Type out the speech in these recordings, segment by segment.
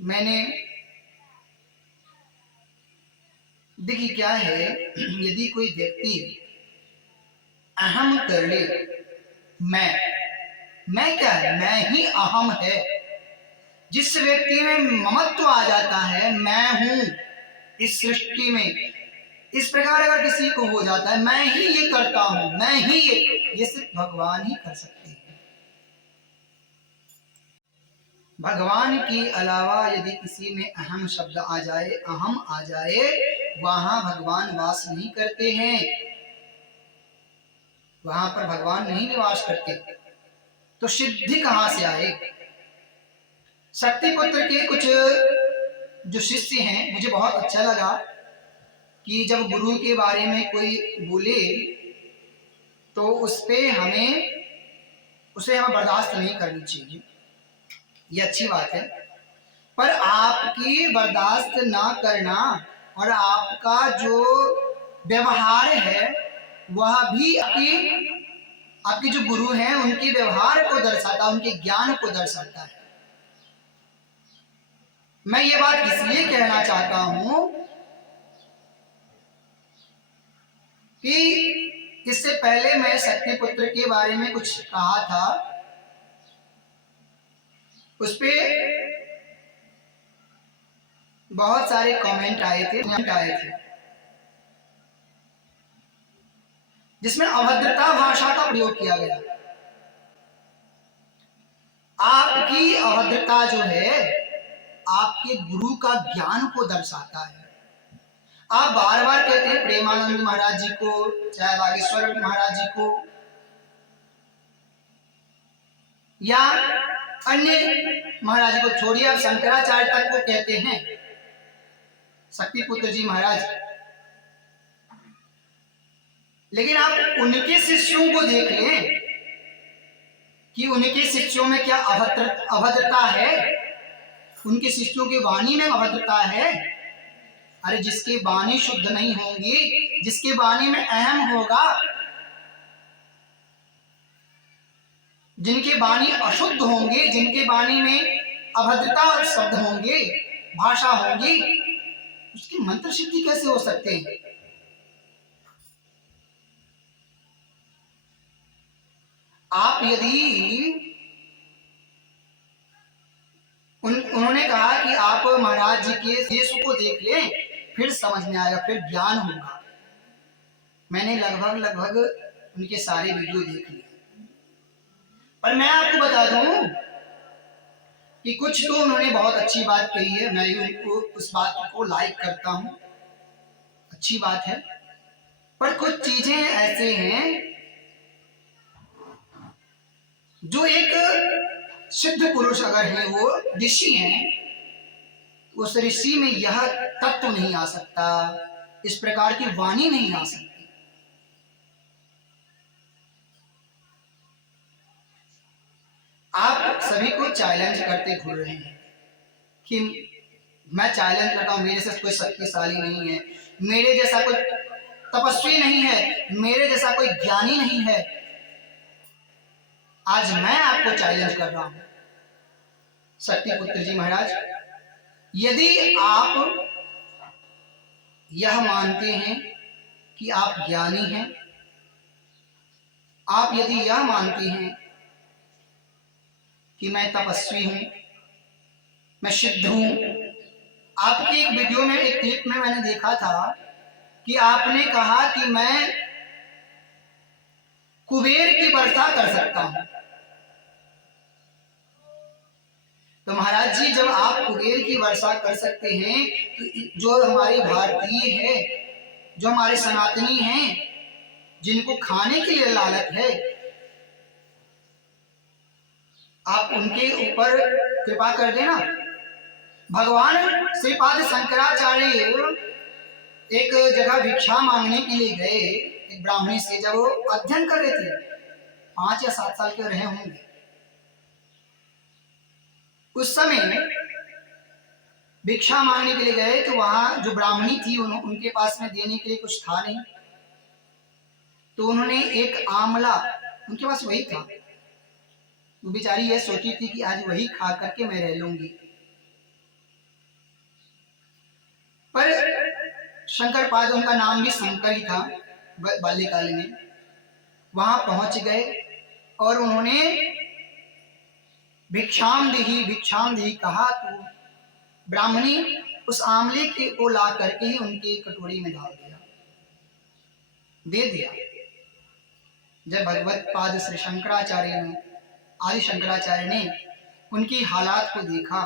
मैंने देखिए क्या है, यदि कोई व्यक्ति अहम कर ले, मैं क्या है, मैं ही अहम है। जिस व्यक्ति में ममत्व आ जाता है, मैं हूं इस सृष्टि में, इस प्रकार अगर किसी को हो जाता है, मैं ही ये करता हूं, मैं ही ये सिर्फ भगवान ही कर सकते हैं। भगवान के अलावा यदि किसी में अहम शब्द आ जाए, अहम आ जाए, वहां भगवान वास नहीं करते हैं, वहां पर भगवान नहीं निवास करते। तो सिद्धि कहां से आए? शक्तिपुत्र के कुछ जो शिष्य हैं, मुझे बहुत अच्छा लगा कि जब गुरु के बारे में कोई बोले तो उसे हमें बर्दाश्त नहीं करनी चाहिए, ये अच्छी बात है। पर आपकी बर्दाश्त ना करना और आपका जो व्यवहार है वह भी आपके जो गुरु हैं उनके व्यवहार को दर्शाता है, उनके ज्ञान को दर्शाता है। मैं ये बात इसलिए कहना चाहता हूं कि इससे पहले मैं शक्तिपुत्र के बारे में कुछ कहा था, उस पे बहुत सारे कमेंट आए थे जिसमें अभद्रता भाषा का प्रयोग किया गया। आपकी अभद्रता जो है आपके गुरु का ज्ञान को दर्शाता है। आप बार बार कहते हैं प्रेमानंद महाराज जी को, चाहे बागेश्वर महाराज जी को, या अन्य महाराज को छोड़िए, आप शंकराचार्य तक को कहते हैं शक्तिपुत्र जी महाराज, लेकिन आप उनके शिष्यों को देख लें कि उनके शिष्यों में क्या अभद्रता है, उनके शिष्यों की वाणी में अभद्रता है। अरे जिसकी वाणी शुद्ध नहीं होगी, जिसकी वाणी में अहम होगा, जिनके वाणी अशुद्ध होंगे, जिनके वाणी में अभद्रता शब्द होंगे, भाषा होगी, उसकी मंत्र सिद्धि कैसे हो सकते हैं? आप यदि उन्होंने कहा कि आप महाराज जी के देश को देख लें, फिर समझ में आएगा, फिर ज्ञान होगा। मैंने लगभग उनके सारे वीडियो देख लिए, पर मैं आपको बता दूं कि कुछ तो उन्होंने बहुत अच्छी बात कही है, मैं भी उनको उस बात को लाइक करता हूं, अच्छी बात है। पर कुछ चीजें ऐसे हैं जो एक सिद्ध पुरुष अगर है, वो ऋषि हैं, उस ऋषि में यह तत्व नहीं आ सकता, इस प्रकार की वाणी नहीं आ सकती। आप सभी को चैलेंज करते घूर रहे हैं कि मैं चैलेंज करता हूं, मेरे से कोई शक्तिशाली नहीं है, मेरे जैसा कोई तपस्वी नहीं है, मेरे जैसा कोई ज्ञानी नहीं है। आज मैं आपको चैलेंज कर रहा हूं शक्तिपुत्र जी महाराज, यदि आप यह मानते हैं कि आप ज्ञानी हैं, आप यदि यह मानते हैं कि मैं तपस्वी हूं, मैं सिद्ध हूं। आपकी एक वीडियो में, एक क्लिप में मैंने देखा था कि आपने कहा कि मैं कुबेर की वर्षा कर सकता हूं। तो महाराज जी, जब आप कुबेर की वर्षा कर सकते हैं, तो जो हमारे भारतीय है, जो हमारे सनातनी हैं, जिनको खाने के लिए लालच है, आप उनके ऊपर कृपा कर देना। भगवान श्रीपाद शंकराचार्य एक जगह भिक्षा मांगने के लिए गए एक ब्राह्मणी से, जब वो अध्ययन कर रहे थे, 5 या 7 साल के रहे होंगे। उस समय भिक्षा मांगने के लिए गए तो वहां जो ब्राह्मणी थी, उनके पास में देने के लिए कुछ था नहीं, तो उन्होंने एक आंवला, उनके पास वही था, वो बेचारी ये सोची थी कि आज वही खा करके मैं रह लूंगी। पर शंकर पाद, उनका नाम भी शंकर ही था बाल्यकाल में, वहां पहुंच गए और उन्होंने भिक्षाम देही कहा। तो ब्राह्मणी उस आंवले के को ला करके ही उनके कटोरी में डाल दिया, दे दिया। जब भगवत पाद श्री शंकराचार्य ने, आदि शंकराचार्य ने उनकी हालात को देखा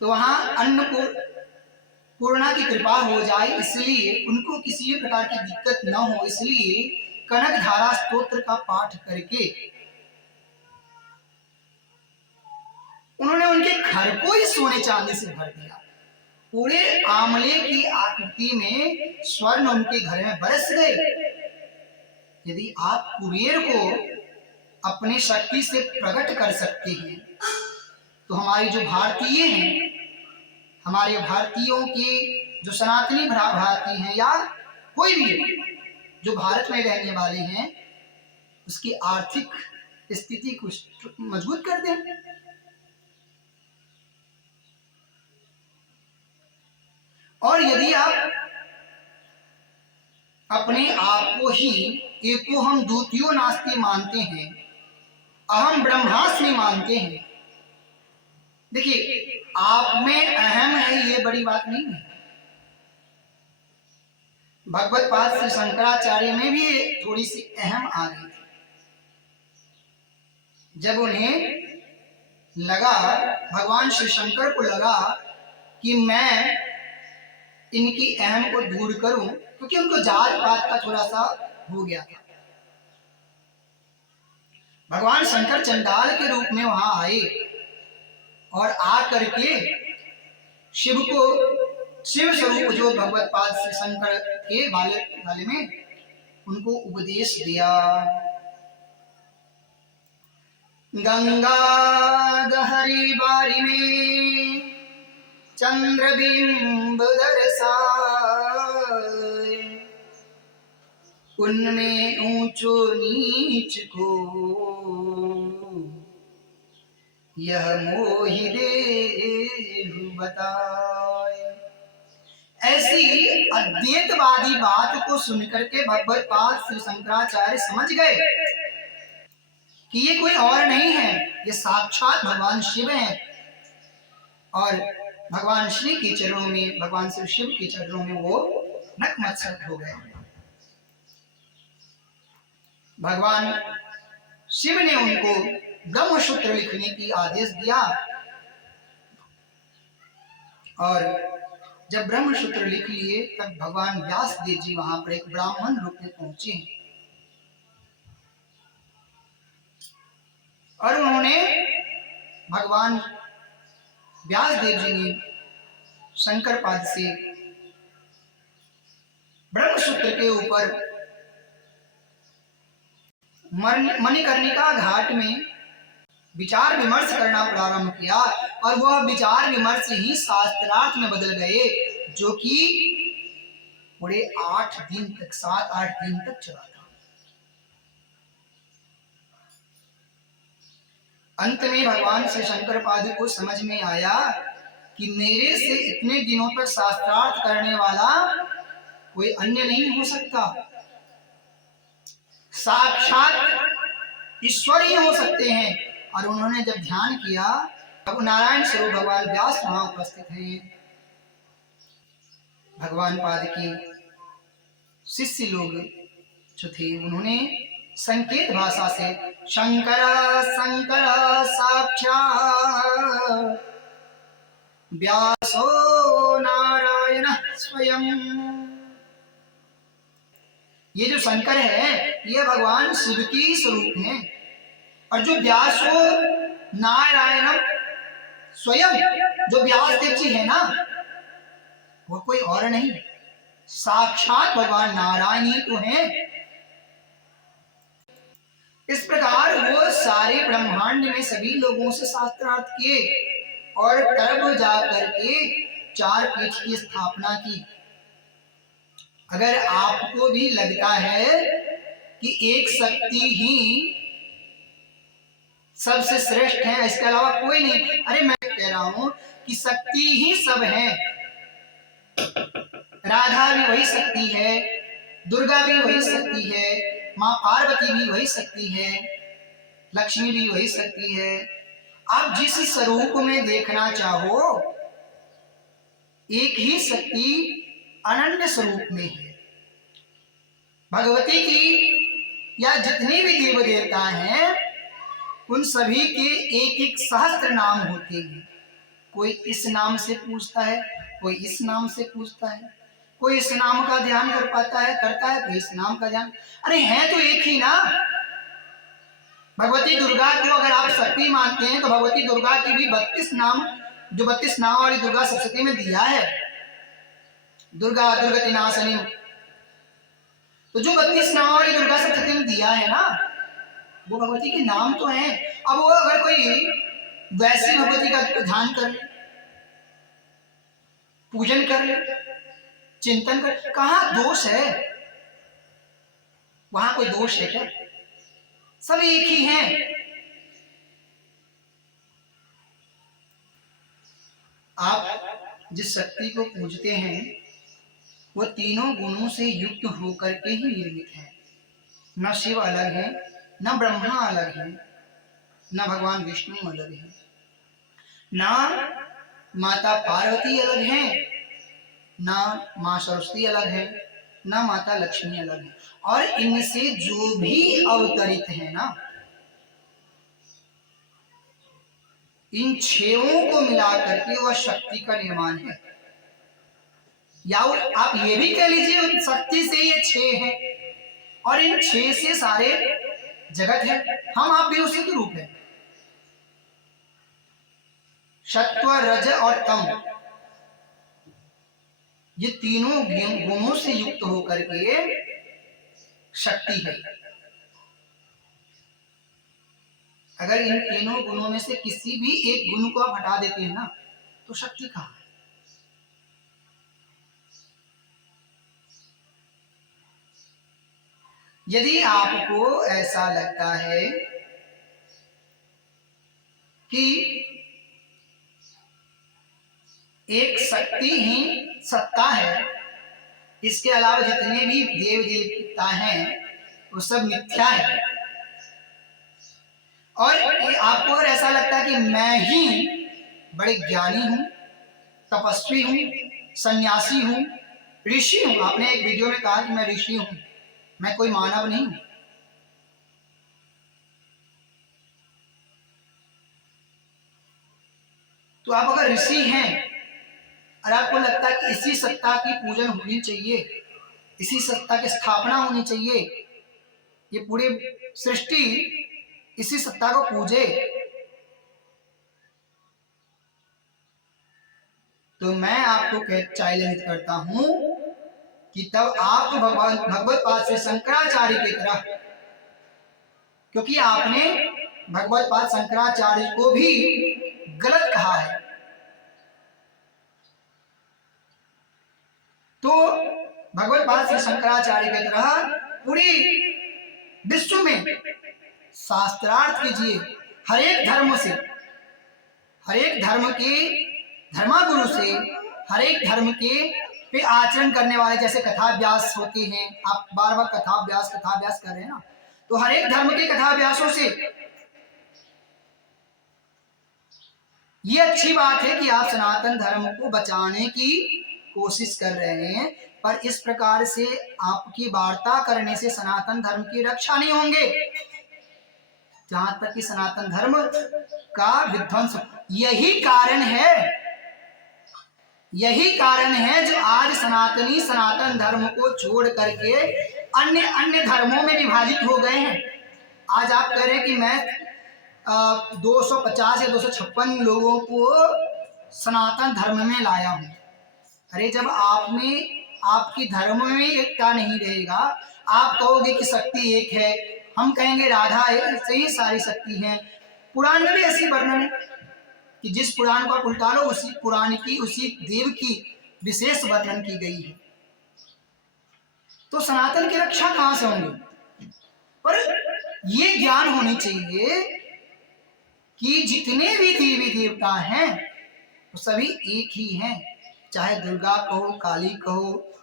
तो वहां अन्नपूर्णा की कृपा हो जाए, इसलिए उनको किसी भी प्रकार की दिक्कत न हो, इसलिए कनक धारा स्तोत्र का पाठ करके उन्होंने उनके घर को ही सोने चांदी से भर दिया। पूरे आंवले की आकृति में स्वर्ण उनके घर में बरस गए। यदि आप कुबेर को अपनी शक्ति से प्रकट कर सकते हैं तो हमारे जो भारतीय हैं, हमारे भारतीयों के जो सनातनी भारतीय हैं या कोई भी जो भारत में रहने वाले हैं, उसकी आर्थिक स्थिति को मजबूत कर दें। और यदि आप अपने आप को ही एको हम द्वितीयो नास्ति मानते हैं, अहम ब्रह्मास्मि मानते हैं, देखिए आप में अहम है ये बड़ी बात नहीं है। भगवत पाद श्री शंकराचार्य में भी थोड़ी सी अहम आ गई थी। जब उन्हें लगा, भगवान श्री शंकर को लगा कि मैं इनकी अहम को दूर करूं, क्योंकि उनको जात पात का थोड़ा सा हो गया था। भगवान शंकर चंडाल के रूप में वहां आए और आकर के शिव स्वरूप जो भगवत पाद श्री शंकर के वाले में उनको उपदेश दिया। गंगा गहरी बारी में चंद्रबिंब दर्शाए, उनमें ऊंचो नीच को यह मोहि देहु बताए। ऐसी अद्वैतवादी बात को सुनकर के भगवत पाद श्री शंकराचार्य समझ गए कि ये कोई और नहीं है, ये साक्षात भगवान शिव हैं। और भगवान श्री के चरणों में, भगवान श्री शिव के चरणों में वो नतमस्तक हो गए। भगवान शिव ने उनको ब्रह्मसूत्र लिखने की आदेश दिया और जब ब्रह्मसूत्र लिख लिए तब भगवान व्यास देव जी वहां पर एक ब्राह्मण रूप में पहुंचे और उन्होंने, भगवान व्यास देव जी ने शंकर पाद से ब्रह्मसूत्र के ऊपर मणिकर्णिका घाट में विचार विमर्श करना प्रारंभ किया और वह विचार विमर्श ही शास्त्रार्थ में बदल गए, जो कि पूरे 7-8 दिन तक चला था। अंत में भगवान श्री शंकर पाद को समझ में आया कि मेरे से इतने दिनों तक शास्त्रार्थ करने वाला कोई अन्य नहीं हो सकता, साक्षात ईश्वर ही हो सकते हैं। और उन्होंने जब ध्यान किया तब नारायण स्वरूप भगवान व्यास वहां उपस्थित हैं। भगवान पाद के शिष्य लोग जो थे उन्होंने संकेत भाषा से शंकर शंकर साक्षात् व्यासो नारायण स्वयं, ये जो शंकर है ये भगवान शिव की स्वरूप हैं और जो व्यासो नारायण स्वयं, जो व्यास देव जी है ना, वो कोई और नहीं, साक्षात भगवान नारायण ही तो हैं। इस प्रकार वो सारे ब्रह्मांड में सभी लोगों से शास्त्रार्थ किए और तब जाकर के 4 पीठ की स्थापना की। अगर आपको भी लगता है कि एक शक्ति ही सबसे श्रेष्ठ हैं, इसके अलावा कोई नहीं। अरे मैं कह रहा हूं कि शक्ति ही सब है। राधा भी वही शक्ति है, दुर्गा भी वही शक्ति है, माँ पार्वती भी वही शक्ति है, लक्ष्मी भी वही शक्ति है। आप जिस स्वरूप में देखना चाहो, एक ही शक्ति अनन्य स्वरूप में है। भगवती की या जितने भी देव देवता हैं, उन सभी के एक एक सहस्त्र नाम होते हैं। कोई इस नाम से पूछता है, कोई इस नाम से पूछता है, कोई इस नाम का ध्यान कर पाता है, करता है, कोई इस नाम का ध्यान। अरे है तो एक ही ना। भगवती दुर्गा को अगर आप शक्ति मानते हैं तो भगवती दुर्गा की भी 32 नाम, जो 32 नाम वाली दुर्गा सप्तशती में दिया है, दुर्गा दुर्गति नाशनी, तो जो 32 नाम वाली दुर्गा सप्तशती में दिया है ना, वो भगवती के नाम तो हैं। अब वो अगर कोई वैसी भगवती का ध्यान कर ले, पूजन कर ले, चिंतन कर, कहाँ दोष है? वहां कोई दोष है क्या? सब एक ही हैं। आप जिस शक्ति को पूजते हैं वो तीनों गुणों से युक्त होकर के ही निर्मित है। न शिव अलग है, न ब्रह्मा अलग है, न भगवान विष्णु अलग है, न माता पार्वती अलग है, न माँ सरस्वती अलग है, न माता लक्ष्मी अलग है। और इनसे जो भी अवतरित है ना, इन छयों को मिला करके वह शक्ति का निर्माण है। या आप ये भी कह लीजिए उन शक्ति से ये 6 हैं और इन 6 से सारे जगत है। हम आप भी उसी के रूप है। सत्व, रज और तम, ये तीनों गुणों से युक्त होकर के शक्ति है। अगर इन तीनों गुणों में से किसी भी एक गुण को आप हटा देते हैं ना, तो शक्ति कहाँ है? यदि आपको ऐसा लगता है कि एक शक्ति ही सत्ता है, इसके अलावा जितने भी देव देवता हैं वो सब मिथ्या है, और आपको अगर ऐसा लगता है कि मैं ही बड़े ज्ञानी हूं, तपस्वी हूं, सन्यासी हूं, ऋषि हूं, आपने एक वीडियो में कहा कि मैं ऋषि हूं, मैं कोई मानव नहीं हूं, तो आप अगर ऋषि हैं और आपको लगता है कि इसी सत्ता की पूजन होनी चाहिए, इसी सत्ता की स्थापना होनी चाहिए, ये पूरी सृष्टि इसी सत्ता को पूजे, तो मैं आपको चैलेंज करता हूं कि तब आप भगवत पाद से शंकराचार्य की तरह, क्योंकि आपने भगवत पाद शंकराचार्य को भी गलत कहा है, तो भगवत पाद श्री शंकराचार्य की तरह पूरी विश्व में शास्त्रार्थ कीजिए। हर एक धर्म से, हर एक धर्म के धर्मगुरु से, हर एक धर्म के पे आचरण करने वाले, जैसे कथाभ्यास होते हैं, आप बार बार कथाभ्यास कर रहे हैं ना, तो हर एक धर्म के कथाभ्यासों से ये अच्छी बात है कि आप सनातन धर्म को बचाने की कोशिश कर रहे हैं, पर इस प्रकार से आपकी वार्ता करने से सनातन धर्म की रक्षा नहीं होंगे। जहां तक कि सनातन धर्म का विध्वंस, यही कारण है जो आज सनातनी सनातन धर्म को छोड़ करके अन्य धर्मों में विभाजित हो गए हैं। आज आप कह रहे हैं कि मैं 250 या 256 लोगों को सनातन धर्म में लाया हूं। अरे जब आप में आपकी धर्म में एकता नहीं रहेगा, आप कहोगे कि शक्ति एक है, हम कहेंगे राधा से ही सारी शक्ति है। पुराण में भी ऐसी वर्णन है कि जिस पुराण को आप उल्टा लो, उसी पुराण की, उसी देव की विशेष वर्णन की गई है। तो सनातन की रक्षा कहां से होंगी? पर ये ज्ञान होनी चाहिए कि जितने भी देवी देवता हैं वो सभी एक ही हैं, चाहे दुर्गा कहो, काली कहो,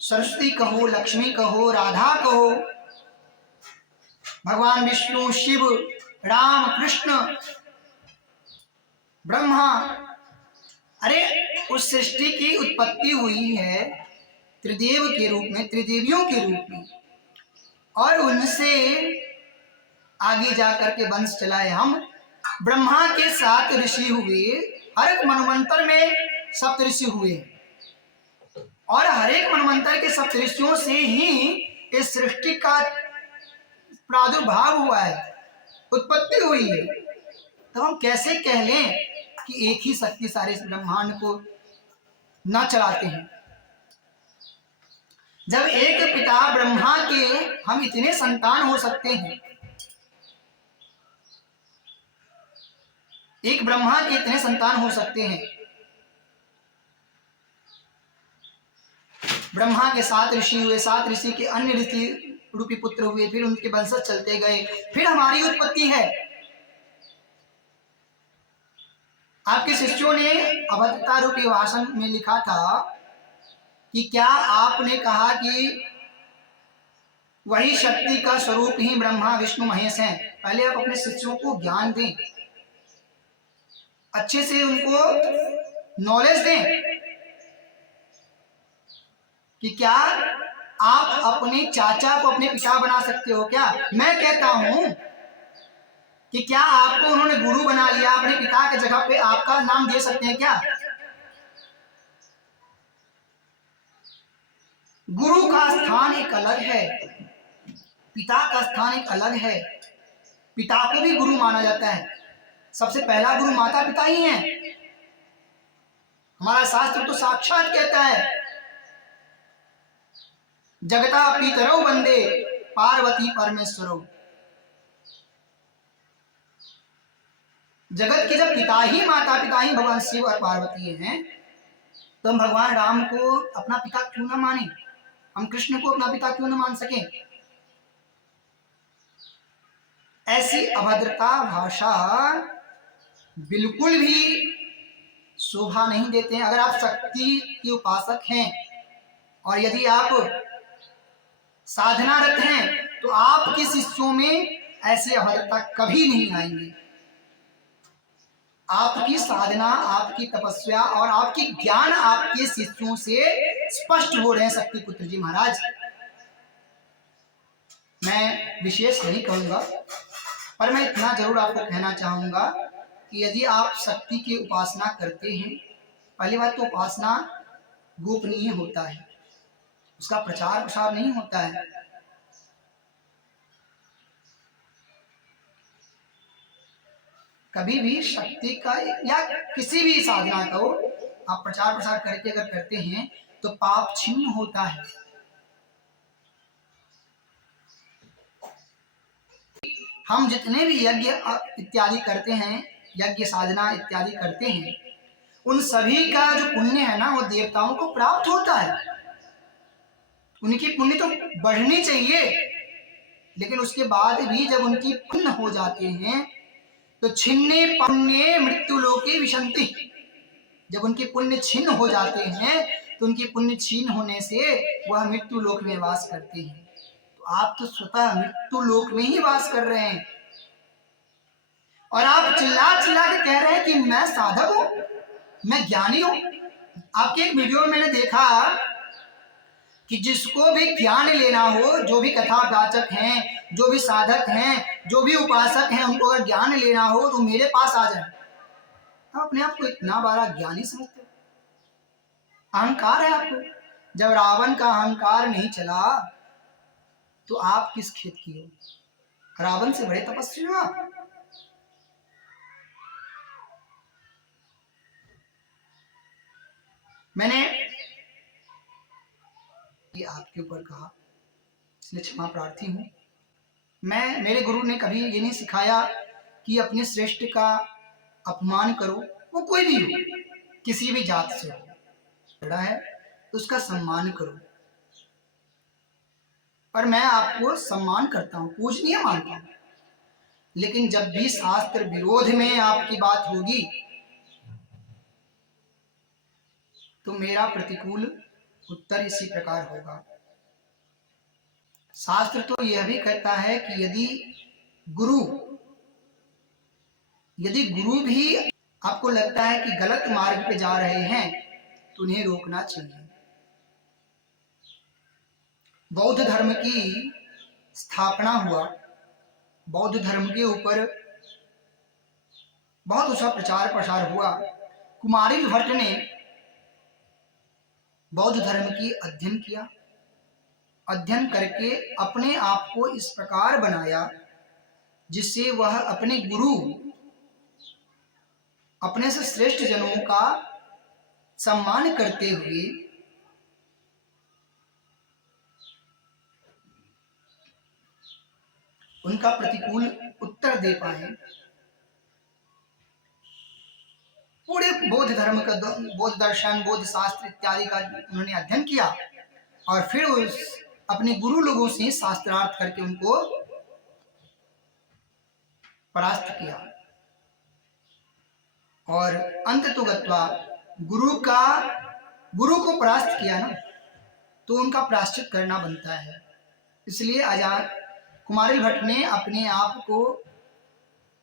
सरस्वती कहो, लक्ष्मी कहो, राधा कहो, भगवान विष्णु, शिव, राम, कृष्ण, ब्रह्मा। अरे उस सृष्टि की उत्पत्ति हुई है त्रिदेव के रूप में, त्रिदेवियों के रूप में, और उनसे आगे जाकर के वंश चलाए हम। ब्रह्मा के 7 ऋषि हुए, हर एक मनवंतर में 7 ऋषि हुए, और हर एक मनवंतर के 7 ऋषियों से ही इस सृष्टि का प्रादुर्भाव हुआ है, उत्पत्ति हुई है। तो हम कैसे कह लें कि एक ही शक्ति सारे इस ब्रह्मांड को न चलाते हैं? जब एक पिता ब्रह्मा के हम इतने संतान हो सकते हैं, एक ब्रह्मा के इतने संतान हो सकते हैं, ब्रह्मा के 7 ऋषि हुए, 7 ऋषि के अन्य ऋषि रूपी पुत्र हुए, फिर उनके वंशज चलते गए, फिर हमारी उत्पत्ति है। आपके शिष्यों ने अभद्रता रूपी भाषण में लिखा था कि क्या आपने कहा कि वही शक्ति का स्वरूप ही ब्रह्मा विष्णु महेश हैं? पहले आप अपने शिष्यों को ज्ञान दें, अच्छे से उनको नॉलेज दें कि क्या आप अपने चाचा को अपने पिता बना सकते हो क्या? मैं कहता हूं कि क्या आपको उन्होंने गुरु बना लिया, अपने पिता के जगह पे आपका नाम दे सकते हैं क्या? गुरु का स्थान एक अलग है, पिता का स्थान एक अलग है। पिता को भी गुरु माना जाता है। सबसे पहला गुरु माता पिता ही हैं। हमारा शास्त्र तो साक्षात कहता है, जगता पितरौ वंदे पार्वती परमेश्वरौ। जगत के जब पिता ही माता पिता ही भगवान शिव और पार्वती हैं, तो हम भगवान राम को अपना पिता क्यों ना माने? हम कृष्ण को अपना पिता क्यों ना मान सके? ऐसी अभद्रता भाषा बिल्कुल भी शोभा नहीं देते हैं। अगर आप शक्ति के उपासक हैं और यदि आप साधनारत हैं, तो आपके शिष्यों में ऐसी अभद्रता कभी नहीं आएंगी। आपकी साधना, आपकी तपस्या और आपकी ज्ञान आपके शिष्यों से स्पष्ट हो रहे हैं शक्ति पुत्र जी महाराज। मैं विशेष नहीं कहूंगा, पर मैं इतना जरूर आपको कहना चाहूंगा कि यदि आप शक्ति की उपासना करते हैं, पहली बात तो उपासना गोपनीय होता है, उसका प्रचार प्रसार नहीं होता है। कभी भी शक्ति का या किसी भी साधना का हो, आप प्रचार प्रसार करके अगर करते हैं तो पाप छिन्न होता है। हम जितने भी यज्ञ इत्यादि करते हैं, यज्ञ साधना इत्यादि करते हैं, उन सभी का जो पुण्य है ना, वो देवताओं को प्राप्त होता है। उनकी पुण्य तो बढ़नी चाहिए, लेकिन उसके बाद भी जब उनकी पुण्य हो जाते हैं तो छिन्ने पुण्य मृत्यु लोके विशंति। जब उनके पुण्य छिन्न हो जाते हैं तो उनके पुण्य छीन होने से वह मृत्यु लोक में वास करते हैं। तो आप तो स्वतः मृत्यु लोक में ही वास कर रहे हैं, और आप चिल्ला चिल्ला के कह रहे हैं कि मैं साधक हूं, मैं ज्ञानी हूं। आपके एक वीडियो में मैंने देखा कि जिसको भी ज्ञान लेना हो, जो भी कथा वाचक हैं, जो भी साधक हैं, जो भी उपासक हैं, उनको अगर ज्ञान लेना हो तो मेरे पास आ जाए। आप अपने आप को इतना बड़ा ज्ञानी समझते हो? अहंकार है आपको। जब रावण का अहंकार नहीं चला तो आप किस खेत की हो? रावण से बड़े तपस्वी हो आप। मैंने ये आपके ऊपर कहा, इसलिए क्षमा प्रार्थी हूं। मेरे गुरु ने कभी ये नहीं सिखाया कि अपने श्रेष्ठ का अपमान करो, वो कोई भी हो, किसी भी जात से हो, बड़ा है तो उसका सम्मान करो। पर मैं आपको सम्मान करता हूं, पूजनीय मानता हूं, लेकिन जब भी शास्त्र विरोध में आपकी बात होगी तो मेरा प्रतिकूल उत्तर इसी प्रकार होगा। शास्त्र तो यह भी कहता है कि गुरु यदि गुरु भी आपको लगता है कि गलत मार्ग पे जा रहे हैं तो उन्हें रोकना चाहिए। बौद्ध धर्म की स्थापना हुआ, बौद्ध धर्म के ऊपर बहुत उसका प्रचार प्रसार हुआ। कुमारिल भट्ट ने बौद्ध धर्म की अध्ययन किया, अध्ययन करके अपने आप को इस प्रकार बनाया जिससे वह अपने गुरु, अपने से श्रेष्ठ जनों का सम्मान करते हुए उनका प्रतिकूल उत्तर दे पाए। पूरे बौद्ध धर्म का, बौद्ध दर्शन, बौद्ध शास्त्र इत्यादि का उन्होंने अध्ययन किया और फिर उस अपने गुरु लोगों से शास्त्रार्थ करके उनको परास्त किया और अंततोगत्वा गुरु को परास्त किया ना, तो उनका प्रायश्चित करना बनता है। इसलिए आजाद कुमारिल भट्ट ने अपने आप को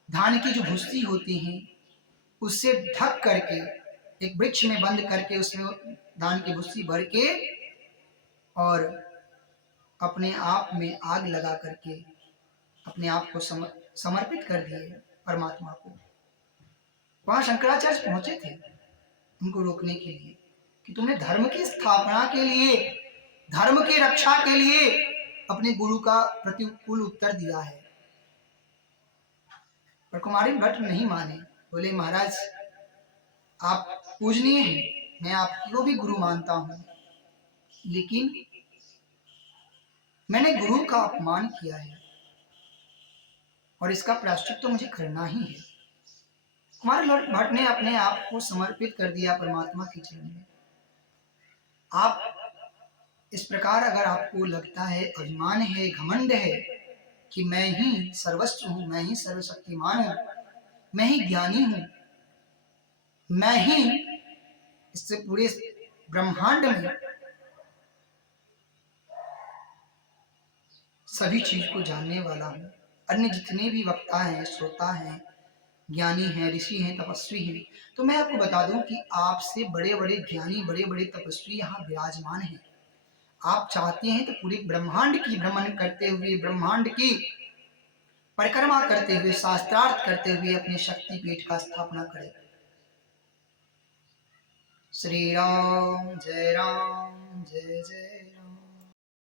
धान की जो भूसी होती हैं उससे ढक करके एक वृक्ष में बंद करके उसमें धान की भूसी भर के और अपने आप में आग लगा करके अपने आप को समर्पित कर दिए परमात्मा को। वहां शंकराचार्य पहुंचे थे उनको रोकने के लिए कि तुमने धर्म की स्थापना के लिए, धर्म की रक्षा के लिए अपने गुरु का प्रतिकूल उत्तर दिया है। पर कुमारिल भट्ट नहीं माने, बोले महाराज आप पूजनीय हैं, मैं आपको भी गुरु मानता हूं, लेकिन मैंने गुरु का अपमान किया है और इसका प्रायश्चित तो मुझे करना ही है। कुमारिल भट्ट ने अपने आप को समर्पित कर दिया परमात्मा के चरण में। आप इस प्रकार अगर आपको लगता है, अभिमान है, घमंड है कि मैं ही सर्वस्व हूं, मैं ही सर्वशक्तिमान हूं, मैं ही ज्ञानी हूं, मैं ही इससे पूरे ब्रह्मांड में सभी चीज को जानने वाला हूं, अन्य जितने भी वक्ता हैं, श्रोता हैं, ज्ञानी हैं, ऋषि हैं, तपस्वी हैं, तो मैं आपको बता दूं कि आपसे बड़े बड़े ज्ञानी, बड़े बड़े तपस्वी यहाँ विराजमान हैं। आप चाहते हैं तो पूरे ब्रह्मांड की भ्रमण करते हुए, ब्रह्मांड की परिक्रमा करते हुए, शास्त्रार्थ करते हुए अपने शक्ति पीठ का स्थापना करें। श्री राम जय जय